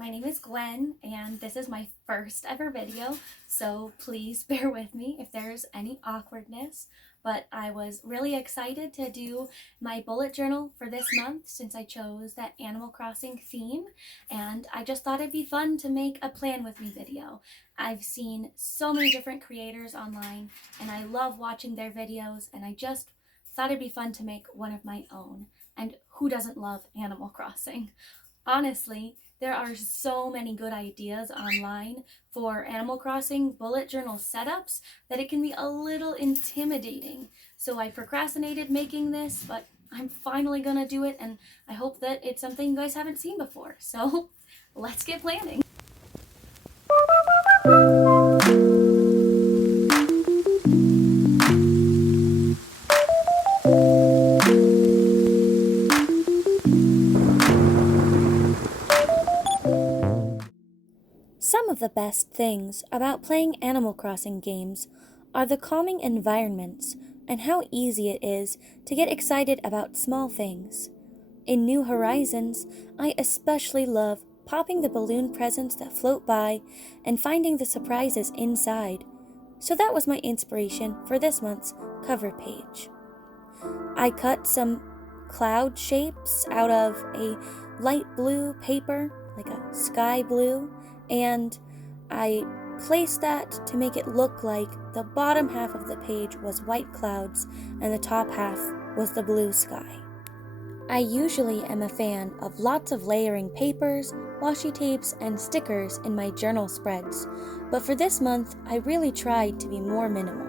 My name is Gwen, and this is my first ever video, so please bear with me if there's any awkwardness. But I was really excited to do my bullet journal for this month since I chose that Animal Crossing theme, and I just thought it'd be fun to make a plan with me video. I've seen so many different creators online, and I love watching their videos, and I just thought it'd be fun to make one of my own. And who doesn't love Animal Crossing? Honestly, there are so many good ideas online for Animal Crossing bullet journal setups that it can be a little intimidating. So I procrastinated making this, but I'm finally gonna do it, and I hope that it's something you guys haven't seen before. So let's get planning. Some of the best things about playing Animal Crossing games are the calming environments and how easy it is to get excited about small things. In New Horizons, I especially love popping the balloon presents that float by and finding the surprises inside. So that was my inspiration for this month's cover page. I cut some cloud shapes out of a light blue paper, like a sky blue, and I placed that to make it look like the bottom half of the page was white clouds and the top half was the blue sky. I usually am a fan of lots of layering papers, washi tapes, and stickers in my journal spreads, but for this month I really tried to be more minimal.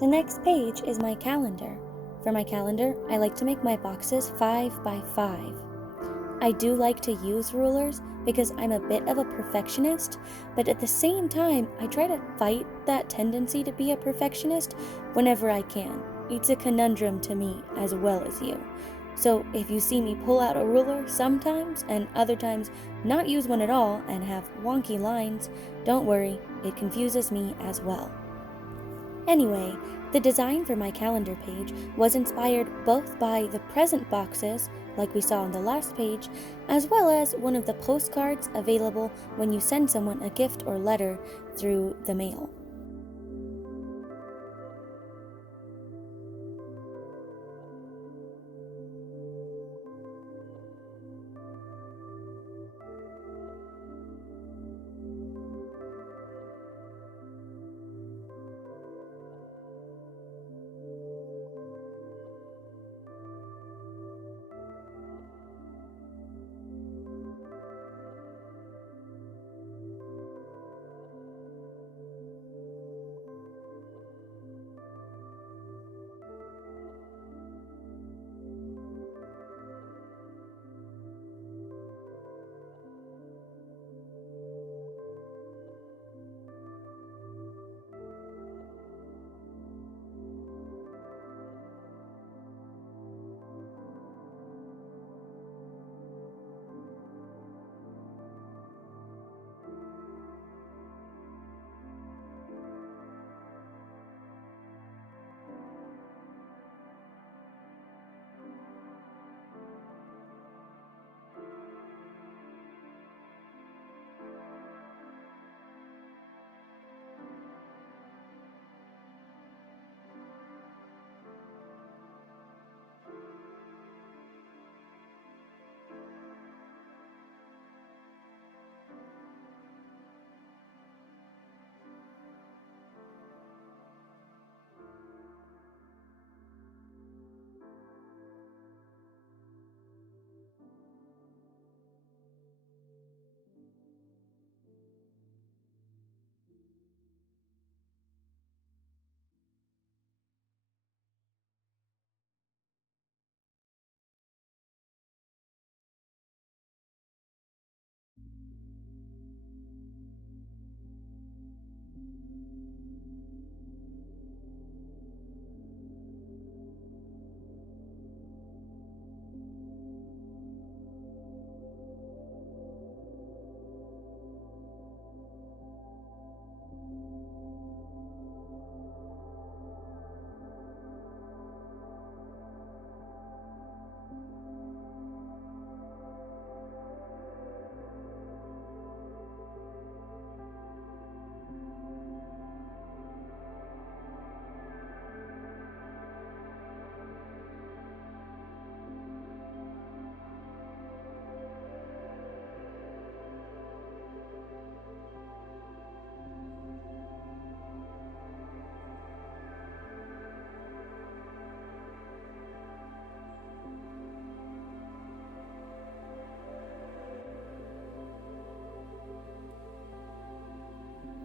The next page is my calendar. For my calendar, I like to make my boxes 5 by 5. I do like to use rulers because I'm a bit of a perfectionist, but at the same time, I try to fight that tendency to be a perfectionist whenever I can. It's a conundrum to me as well as you. So if you see me pull out a ruler sometimes and other times not use one at all and have wonky lines, don't worry, it confuses me as well. Anyway, the design for my calendar page was inspired both by the present boxes, like we saw on the last page, as well as one of the postcards available when you send someone a gift or letter through the mail.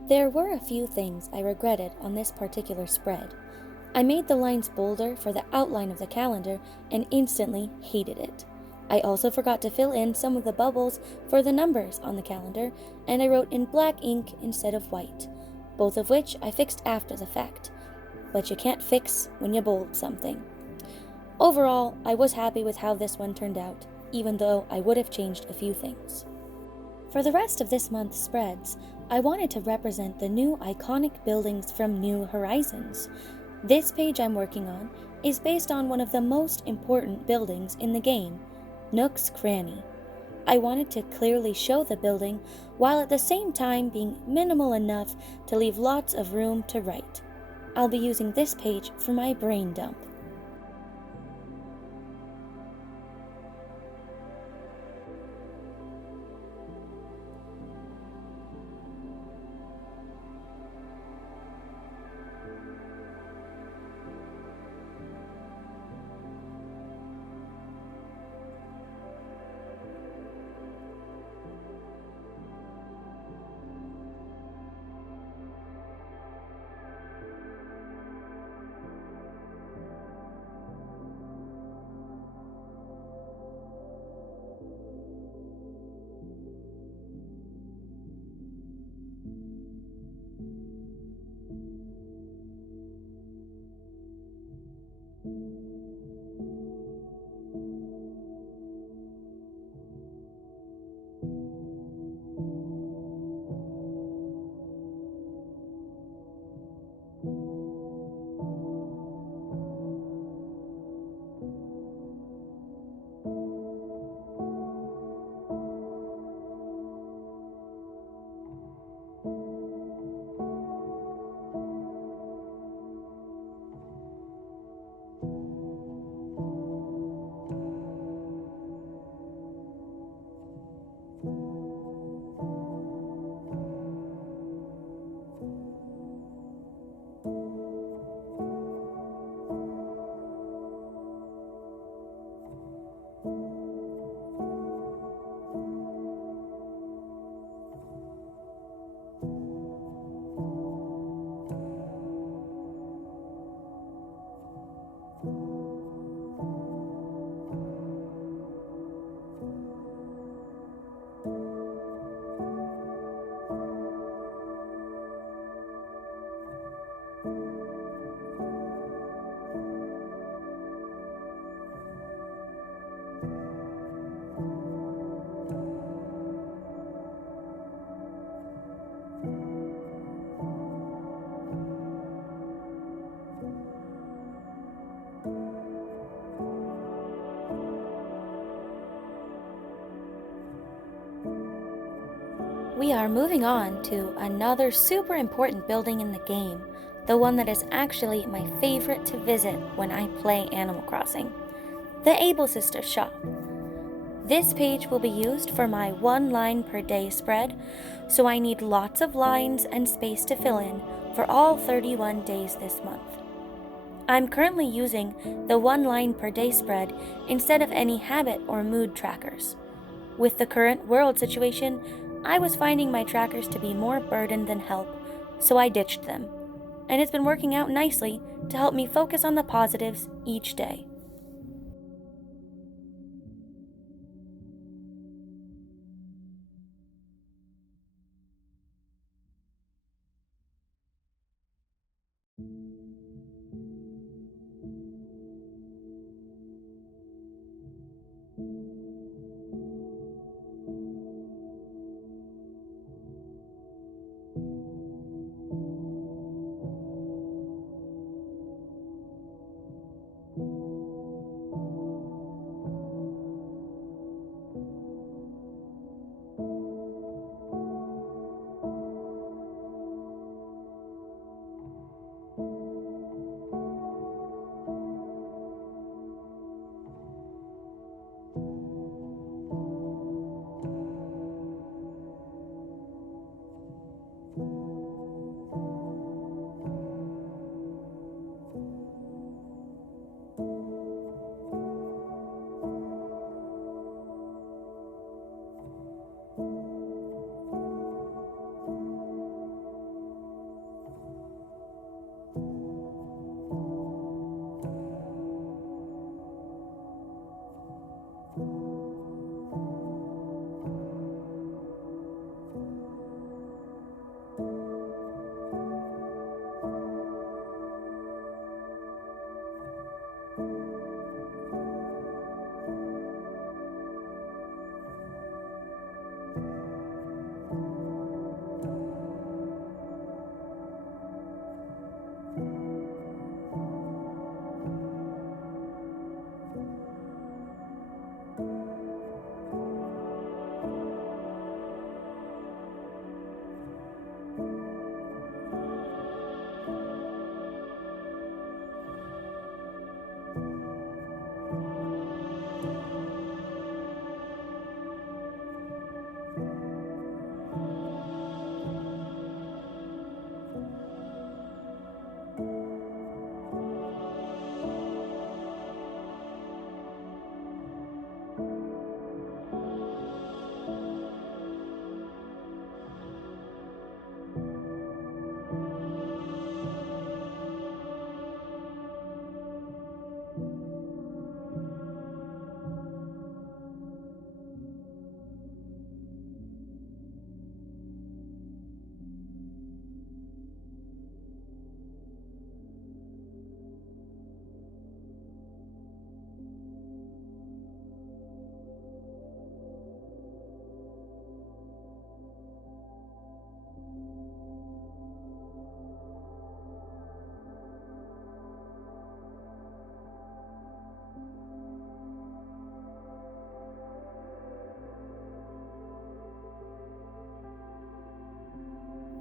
There were a few things I regretted on this particular spread. I made the lines bolder for the outline of the calendar and instantly hated it. I also forgot to fill in some of the bubbles for the numbers on the calendar, and I wrote in black ink instead of white, both of which I fixed after the fact. But you can't fix when you bold something. Overall, I was happy with how this one turned out, even though I would have changed a few things. For the rest of this month's spreads, I wanted to represent the new iconic buildings from New Horizons. This page I'm working on is based on one of the most important buildings in the game, Nook's Cranny. I wanted to clearly show the building while at the same time being minimal enough to leave lots of room to write. I'll be using this page for my brain dump. We are moving on to another super important building in the game, the one that is actually my favorite to visit when I play Animal Crossing, the Able Sisters shop. This page will be used for my 1 line per day spread, so I need lots of lines and space to fill in for all 31 days this month. I'm currently using the 1 line per day spread instead of any habit or mood trackers. With the current world situation, I was finding my trackers to be more burden than help, so I ditched them, and it's been working out nicely to help me focus on the positives each day.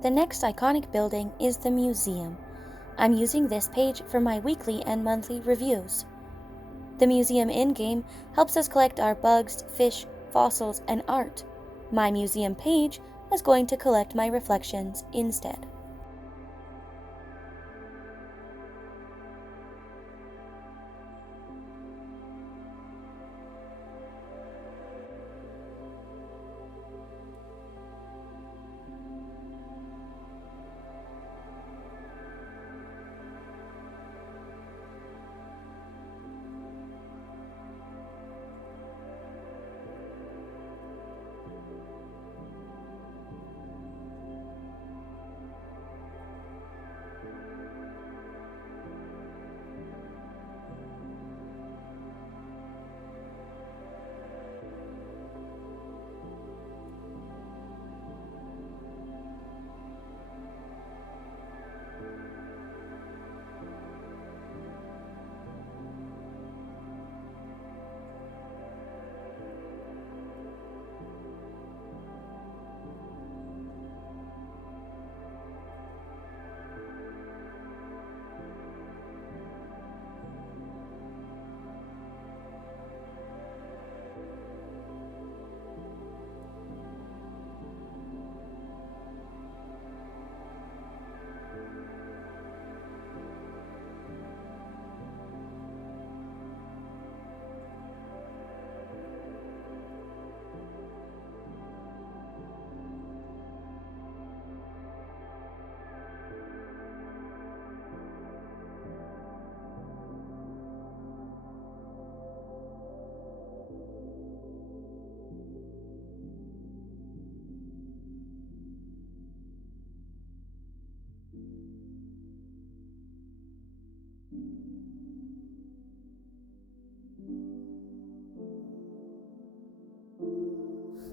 The next iconic building is the museum. I'm using this page for my weekly and monthly reviews. The museum in-game helps us collect our bugs, fish, fossils, and art. My museum page is going to collect my reflections instead.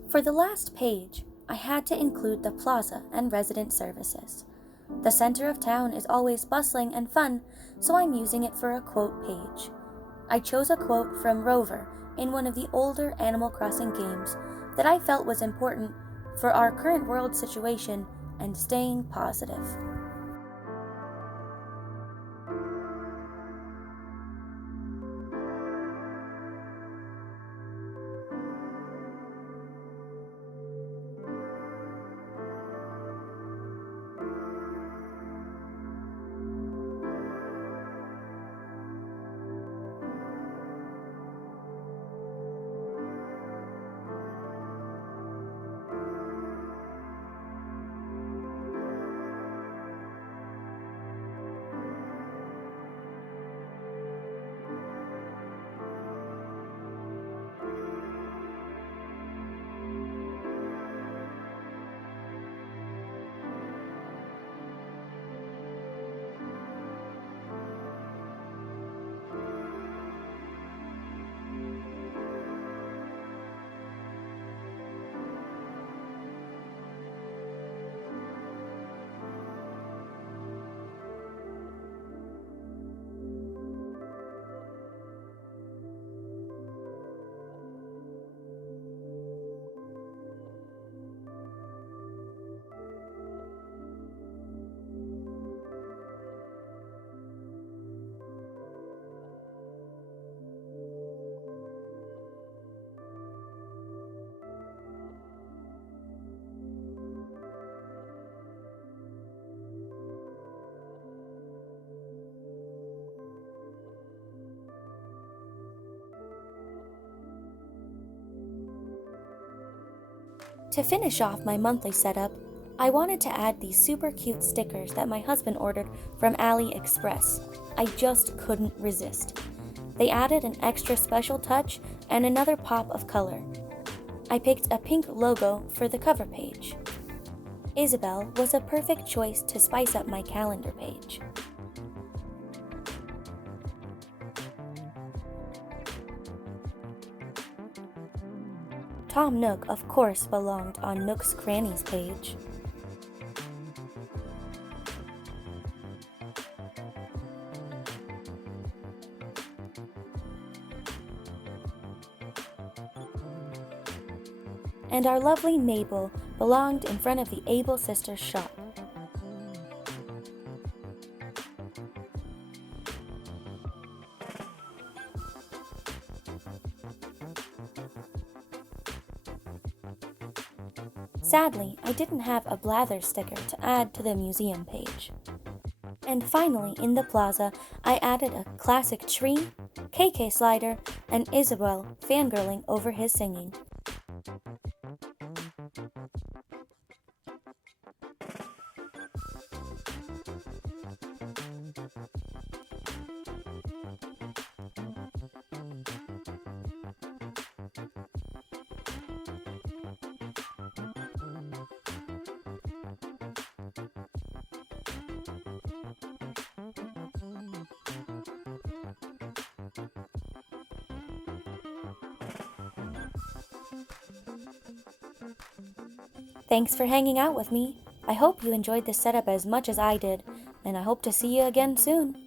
For the last page, I had to include the plaza and resident services. The center of town is always bustling and fun, so I'm using it for a quote page. I chose a quote from Rover in one of the older Animal Crossing games that I felt was important for our current world situation and staying positive. To finish off my monthly setup, I wanted to add these super cute stickers that my husband ordered from AliExpress. I just couldn't resist. They added an extra special touch and another pop of color. I picked a pink logo for the cover page. Isabelle was a perfect choice to spice up my calendar page. Tom Nook, of course, belonged on Nook's Crannies page. And our lovely Mabel belonged in front of the Able Sisters shop. Sadly, I didn't have a Blather sticker to add to the museum page. And finally, in the plaza, I added a classic tree, KK slider, and Isabelle fangirling over his singing. Thanks for hanging out with me. I hope you enjoyed this setup as much as I did, and I hope to see you again soon.